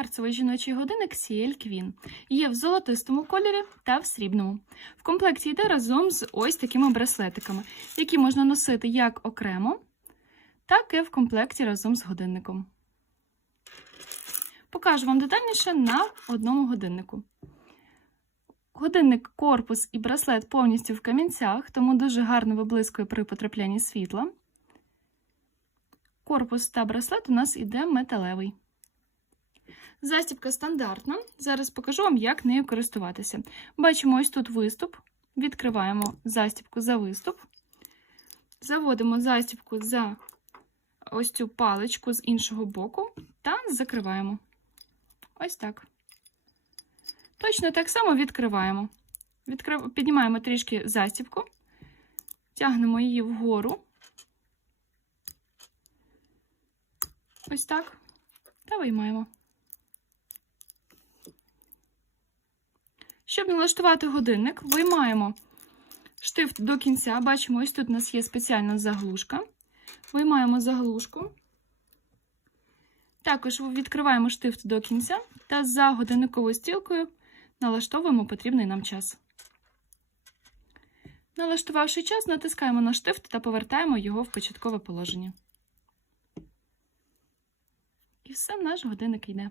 кварцевий жіночий годинник CL Queen. Є в золотистому кольорі та в срібному. В комплекті йде разом з ось такими браслетиками, які можна носити як окремо, так і в комплекті разом з годинником. Покажу вам детальніше на одному годиннику. Годинник, корпус і браслет повністю в камінцях, тому дуже гарно виблискує при потраплянні світла. Корпус та браслет у нас іде металевий. Застібка стандартна. Зараз покажу вам, як нею користуватися. Бачимо ось тут виступ. Відкриваємо застібку за виступ. Заводимо застібку за ось цю паличку з іншого боку та закриваємо. Ось так. Точно так само відкриваємо. Відкрив... Піднімаємо трішки застібку, тягнемо її вгору. Ось так. Та виймаємо. Щоб налаштувати годинник, виймаємо штифт до кінця. Бачимо, ось тут у нас є спеціальна заглушка. Виймаємо заглушку. Також відкриваємо штифт до кінця та за годинниковою стрілкою налаштовуємо потрібний нам час. Налаштувавши час, натискаємо на штифт та повертаємо його в початкове положення. І все, наш годинник йде.